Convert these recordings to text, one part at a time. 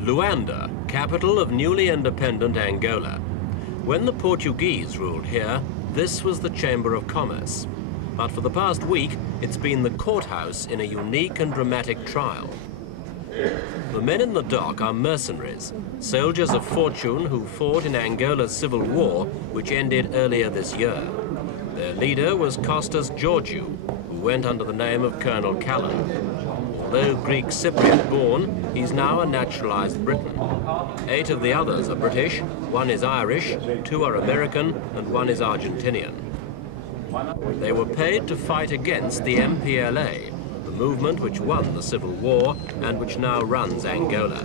Luanda, capital of newly independent Angola. When the Portuguese ruled here, this was the Chamber of Commerce. But for the past week, it's been the courthouse in a unique and dramatic trial. The men in the dock are mercenaries, soldiers of fortune who fought in Angola's civil war, which ended earlier this year. Their leader was Costas Georgiou, who went under the name of Colonel Callan. Although Greek Cypriot born, he's now a naturalized Briton. 8 of the others are British, 1 is Irish, 2 are American, and 1 is Argentinian. They were paid to fight against the MPLA, the movement which won the civil war and which now runs Angola.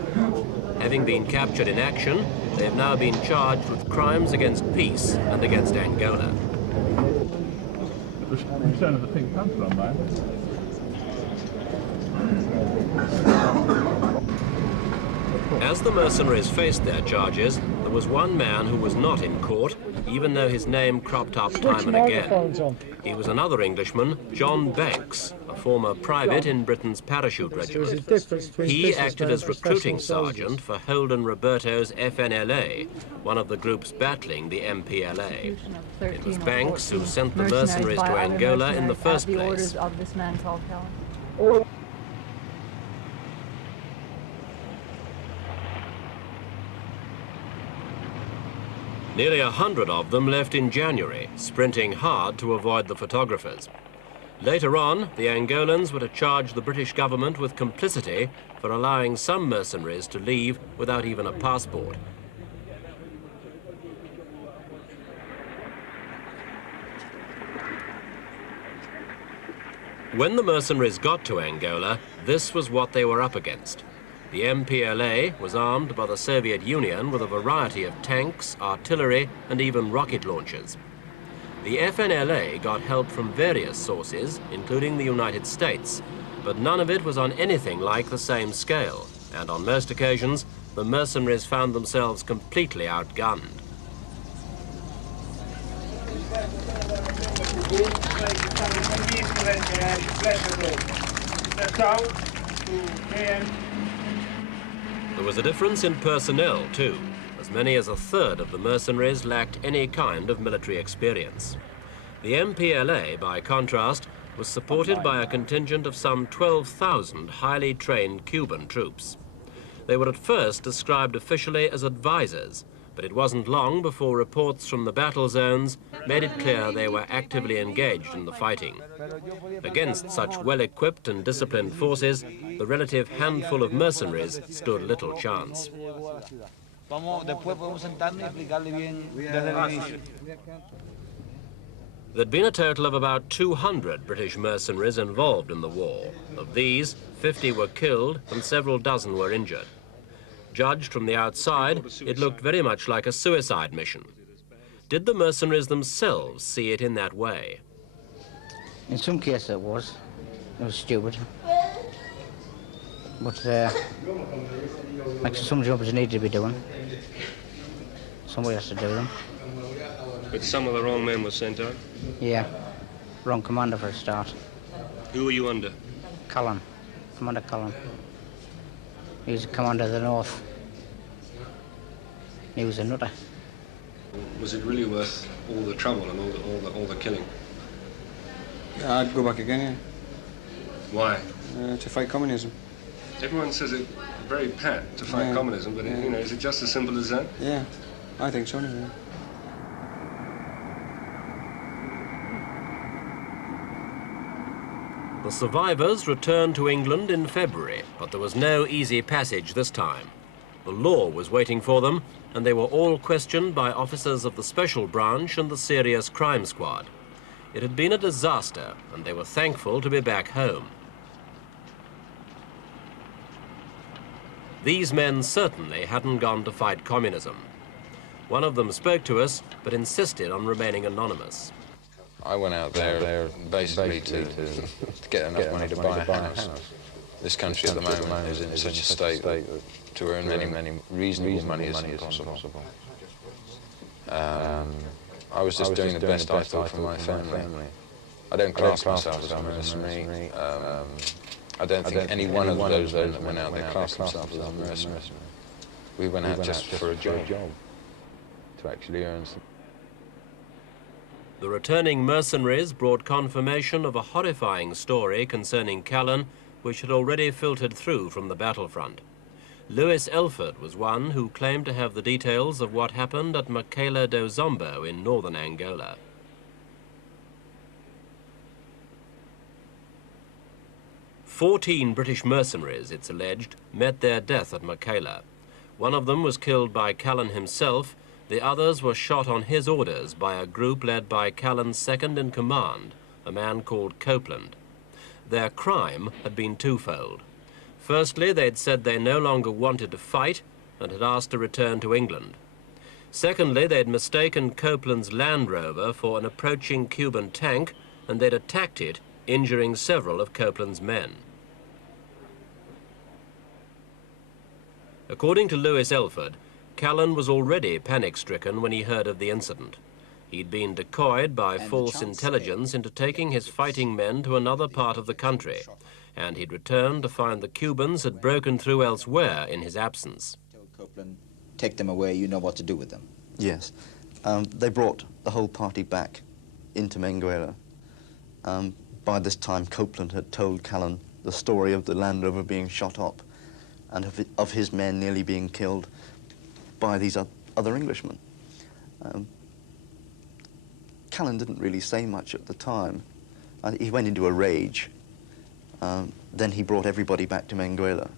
Having been captured in action, they have now been charged with crimes against peace and against Angola. The return of the pink come from, man? As the mercenaries faced their charges, there was one man who was not in court, even though his name cropped up time and again. He was another Englishman, John Banks, a former private in Britain's parachute regiment. He acted as recruiting sergeant for Holden Roberto's FNLA, one of the groups battling the MPLA. It was Banks who sent the mercenaries to Angola in the first place. Nearly 100 of them left in January, sprinting hard to avoid the photographers. Later on, the Angolans were to charge the British government with complicity for allowing some mercenaries to leave without even a passport. When the mercenaries got to Angola, this was what they were up against. The MPLA was armed by the Soviet Union with a variety of tanks, artillery, and even rocket launchers. The FNLA got help from various sources, including the United States, but none of it was on anything like the same scale, and on most occasions, the mercenaries found themselves completely outgunned. There was a difference in personnel, too. As many as a third of the mercenaries lacked any kind of military experience. The MPLA, by contrast, was supported by a contingent of some 12,000 highly trained Cuban troops. They were at first described officially as advisors, but it wasn't long before reports from the battle zones made it clear they were actively engaged in the fighting. Against such well-equipped and disciplined forces, the relative handful of mercenaries stood little chance. There'd been a total of about 200 British mercenaries involved in the war. Of these, 50 were killed and several dozen were injured. Judged from the outside, it looked very much like a suicide mission. Did the mercenaries themselves see it in that way? In some cases it was stupid. But like some jobs need to be doing. Somebody has to do them. But some of the wrong men were sent out? Yeah, wrong commander for a start. Who were you under? Callan, Commander Callan. He was the commander of the North. He was a nutter. Was it really worth all the trouble and all the killing? I'd go back again, yeah. Why? To fight communism. Everyone says it very pat to fight communism, but you know, is it just as simple as that? Yeah, I think so. Yeah. The survivors returned to England in February, but there was no easy passage this time. The law was waiting for them, and they were all questioned by officers of the Special Branch and the Serious Crime Squad. It had been a disaster, and they were thankful to be back home. These men certainly hadn't gone to fight communism. One of them spoke to us, but insisted on remaining anonymous. I went out there basically to get enough money to buy a house. This country at the moment is in such a state to earn many reasonable money is impossible. I was just doing the best I thought for my family. I don't class myself as a mercenary. I don't think any one of those that went out there classed themselves as a mercenary. We went out just for a job, to actually earn some. The returning mercenaries brought confirmation of a horrifying story concerning Callan, which had already filtered through from the battlefront. Lewis Elford was one who claimed to have the details of what happened at Machela do Zombo in northern Angola. 14 British mercenaries, it's alleged, met their death at Machela. One of them was killed by Callan himself. The others were shot on his orders by a group led by Callan's second-in-command, a man called Copeland. Their crime had been twofold. Firstly, they'd said they no longer wanted to fight and had asked to return to England. Secondly, they'd mistaken Copeland's Land Rover for an approaching Cuban tank, and they'd attacked it, injuring several of Copeland's men. According to Lewis Elford, Callan was already panic-stricken when he heard of the incident. He'd been decoyed by false intelligence into taking his fighting men to another part of the country, and he'd returned to find the Cubans had broken through elsewhere in his absence. Told Copeland, take them away, you know what to do with them. Yes. They brought the whole party back into Benguela. By this time, Copeland had told Callan the story of the Land Rover being shot up and of his men nearly being killed by these other Englishmen. Callan didn't really say much at the time. He went into a rage. Then he brought everybody back to Benguela.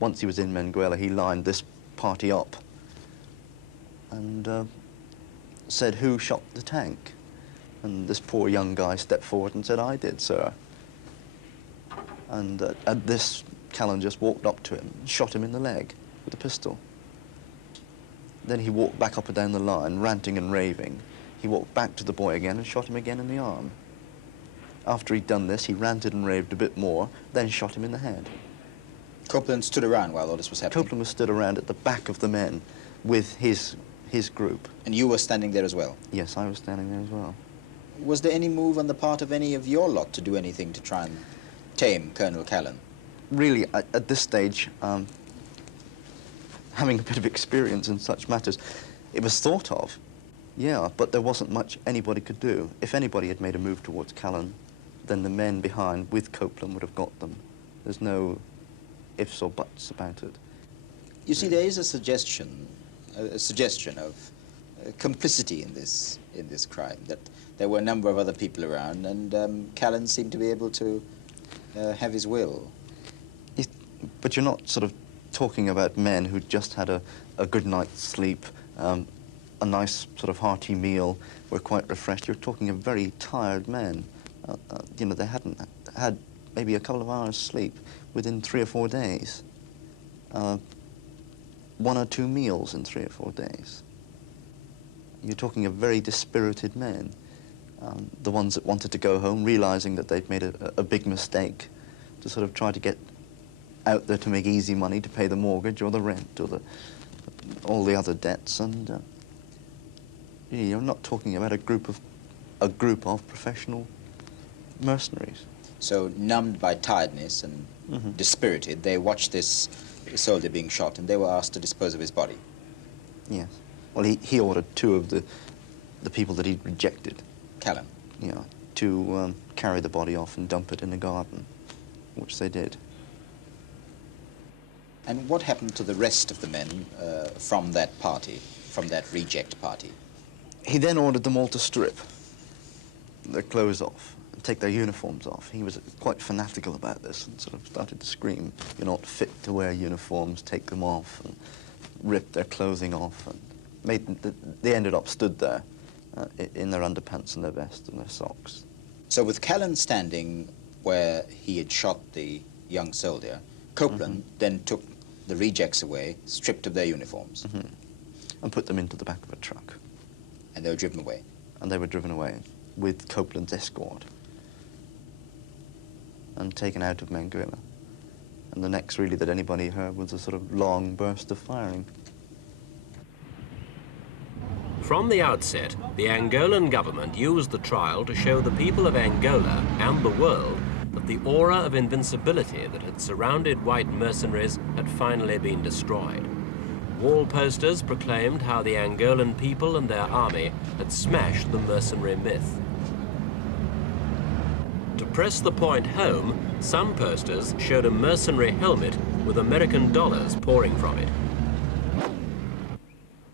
Once he was in Benguela, he lined this party up and said, "Who shot the tank?" And this poor young guy stepped forward and said, "I did, sir." And at this, Callan just walked up to him and shot him in the leg with a pistol. Then he walked back up and down the line, ranting and raving. He walked back to the boy again and shot him again in the arm. After he'd done this, he ranted and raved a bit more, then shot him in the head. Copeland stood around while all this was happening? Copeland was stood around at the back of the men with his group. And you were standing there as well? Yes, I was standing there as well. Was there any move on the part of any of your lot to do anything to try and tame Colonel Callan? Really, at this stage, having a bit of experience in such matters, it was thought of, yeah, but there wasn't much anybody could do. If anybody had made a move towards Callan, then the men behind with Copeland would have got them. There's no ifs or buts about it. You see, there is a suggestion of complicity in this crime, that there were a number of other people around, and Callan seemed to be able to have his will. But you're not sort of talking about men who just had a good night's sleep, a nice sort of hearty meal, were quite refreshed. You're talking of very tired men. You know, they hadn't had maybe a couple of hours sleep within 3 or 4 days. 1 or 2 meals in 3 or 4 days. You're talking of very dispirited men. The ones that wanted to go home, realizing that they'd made a big mistake, to sort of try to get out there to make easy money to pay the mortgage or the rent or all the other debts. And you're not talking about a group of professional mercenaries. So, numbed by tiredness and dispirited, they watched this soldier being shot, and they were asked to dispose of his body. Yes. Well, he ordered 2 of the people that he'd rejected, Callan? Yeah, to carry the body off and dump it in a garden, which they did. And what happened to the rest of the men from that party, from that reject party? He then ordered them all to strip their clothes off and take their uniforms off. He was quite fanatical about this and sort of started to scream, "You're not fit to wear uniforms, take them off," and ripped their clothing off. And they ended up stood there in their underpants and their vest and their socks. So with Callan standing where he had shot the young soldier, Copeland then took the rejects away, stripped of their uniforms. And put them into the back of a truck. And they were driven away? And they were driven away with Copeland's escort and taken out of Benguela. And the next really that anybody heard was a sort of long burst of firing. From the outset, the Angolan government used the trial to show the people of Angola and the world that the aura of invincibility that had surrounded white mercenaries had finally been destroyed. Wall posters proclaimed how the Angolan people and their army had smashed the mercenary myth. To press the point home, some posters showed a mercenary helmet with American dollars pouring from it.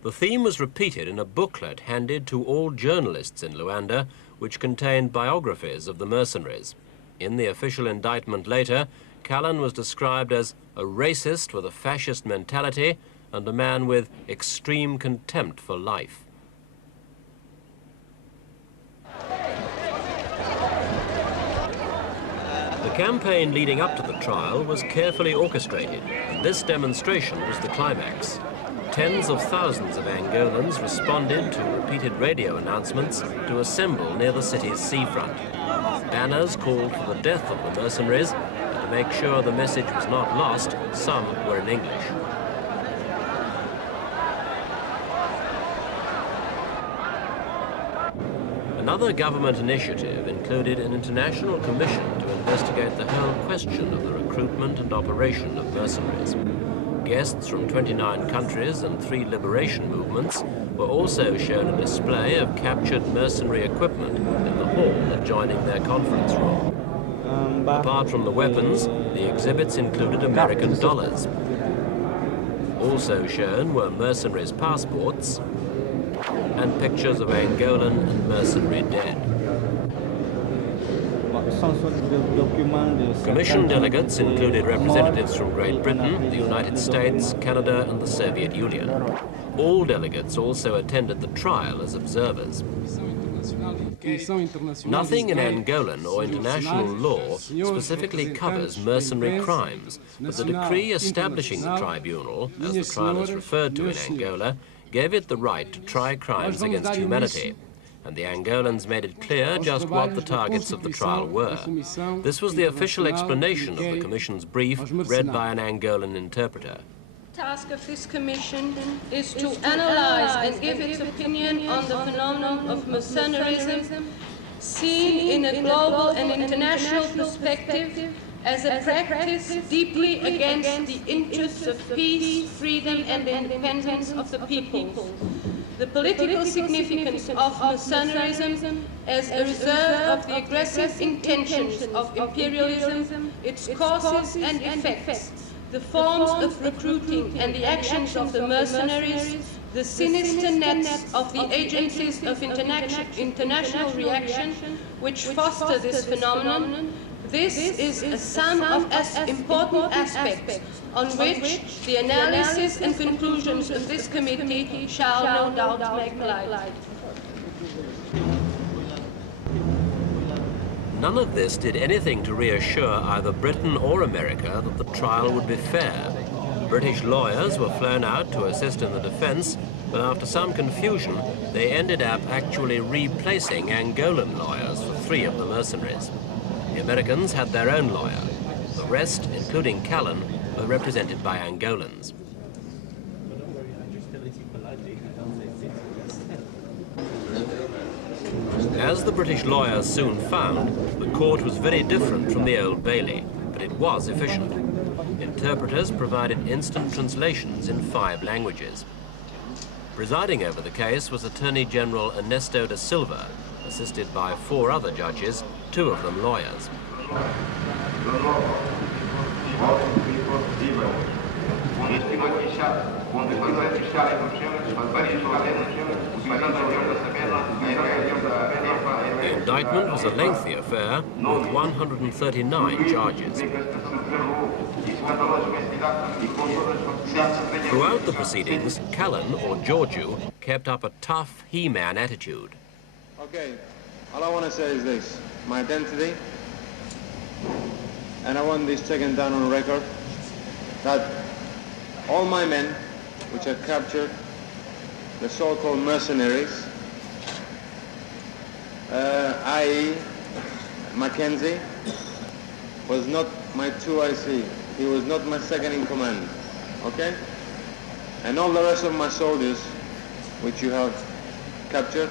The theme was repeated in a booklet handed to all journalists in Luanda, which contained biographies of the mercenaries. In the official indictment later, Callan was described as a racist with a fascist mentality and a man with extreme contempt for life. The campaign leading up to the trial was carefully orchestrated, and this demonstration was the climax. Tens of thousands of Angolans responded to repeated radio announcements to assemble near the city's seafront. Banners called for the death of the mercenaries, and to make sure the message was not lost, some were in English. Another government initiative included an international commission to investigate the whole question of the recruitment and operation of mercenaries. Guests from 29 countries and 3 liberation movements were also shown a display of captured mercenary equipment in the hall adjoining their conference room. Apart from the weapons, the exhibits included American dollars. Also shown were mercenaries' passports and pictures of Angolan and mercenary dead. Commission delegates included representatives from Great Britain, the United States, Canada, and the Soviet Union. All delegates also attended the trial as observers. Nothing in Angolan or international law specifically covers mercenary crimes, but the decree establishing the tribunal, as the trial is referred to in Angola, gave it the right to try crimes against humanity, and the Angolans made it clear just what the targets of the trial were. This was the official explanation of the Commission's brief, read by an Angolan interpreter. The task of this Commission is to analyze and give its opinion on the phenomenon of mercenarism, seen in a global and international perspective as a practice deeply against the interests of peace, freedom and independence of the people. The political significance of mercenarism as a result of the aggressive intentions of imperialism, its causes and effects, the forms of recruiting and the actions of the mercenaries, the sinister nets of the agencies of international reaction which foster this phenomenon. This is a sum of important aspects on which the analysis and conclusions of this committee shall no doubt make light. None of this did anything to reassure either Britain or America that the trial would be fair. British lawyers were flown out to assist in the defense, but after some confusion, they ended up actually replacing Angolan lawyers for 3 of the mercenaries. The Americans had their own lawyer. The rest, including Callan, were represented by Angolans. As the British lawyers soon found, the court was very different from the Old Bailey, but it was efficient. Interpreters provided instant translations in 5 languages. Presiding over the case was Attorney General Ernesto da Silva, assisted by 4 other judges, 2 of them lawyers. The indictment was a lengthy affair with 139 charges. Throughout the proceedings, Callan, or Georgiou, kept up a tough he-man attitude. Okay, all I want to say is this. My identity, and I want this taken down on record, that all my men, which had captured the so-called mercenaries, i.e. Mackenzie, was not my 2IC. He was not my second in command, okay? And all the rest of my soldiers, which you have captured,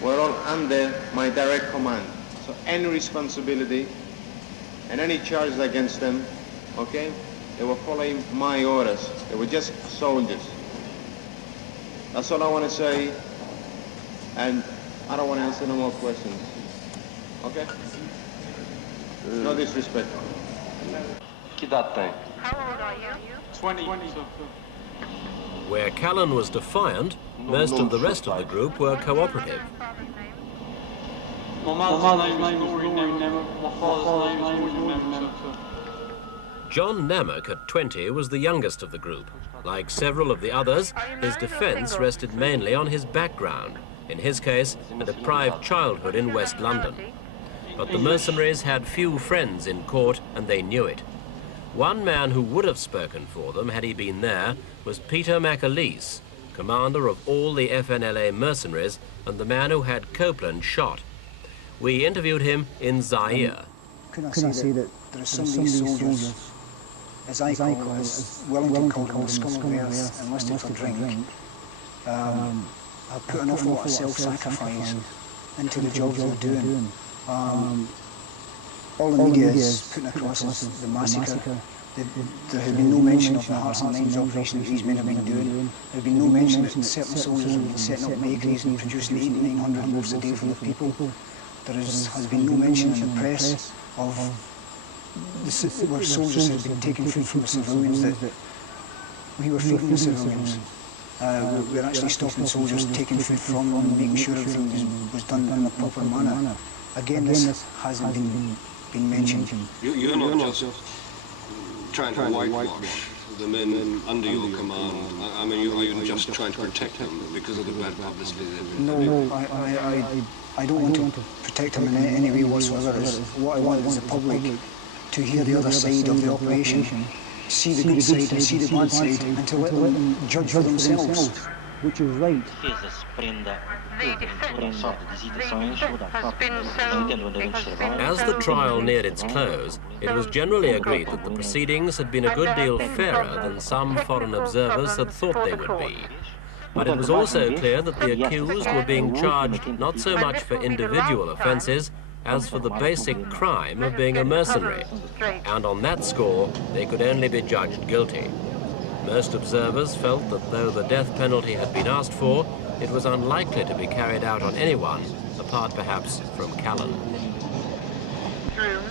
were all under my direct command. So any responsibility and any charges against them, okay? They were following my orders. They were just soldiers. That's all I want to say, and I don't want to answer no more questions, okay? No disrespect. How old are you? 20. Where Callan was defiant, most of the rest of the group were cooperative. My mother's name is Rory Nemec. My father's name is William Nemec. John Nemec, at 20, was the youngest of the group. Like several of the others, his defence rested mainly on his background. In his case, a deprived childhood in West London. But the mercenaries had few friends in court, and they knew it. One man who would have spoken for them had he been there was Peter McAleese, commander of all the FNLA mercenaries and the man who had Copeland shot. We interviewed him in Zaire. Can I say that there are some of these soldiers, as I call them, as Wellington called them, the scum of the earth, enlisted for drink, have put an awful lot of self-sacrifice into the jobs they're doing. All the media is putting across is the massacre. There has been no mention of the hearts and minds operation that these men have been doing. There has been no mention that certain soldiers have been setting up bakeries and producing 800 and 900 loaves a day for the people. There has been no mention in the press of where soldiers have been taking food from the civilians, that we were feeding the civilians. We're actually stopping soldiers taking food from them and making sure everything was done in a proper manner. Again, this hasn't been mentioned. You're not just trying to whitewash the men under your command. I mean, you're just trying to protect them because of the bad publicity they've been No, I don't want to protect them in any way whatsoever. What I want is the public to hear the other side of the operation, see the good side and see the bad side, and to let them judge for themselves, which is right. As the trial neared its close, it was generally agreed that the proceedings had been a good deal fairer than some foreign observers had thought they would be. But it was also clear that the accused were being charged not so much for individual offences as for the basic crime of being a mercenary, and on that score they could only be judged guilty. Most observers felt that though the death penalty had been asked for, it was unlikely to be carried out on anyone, apart perhaps from Callan. Room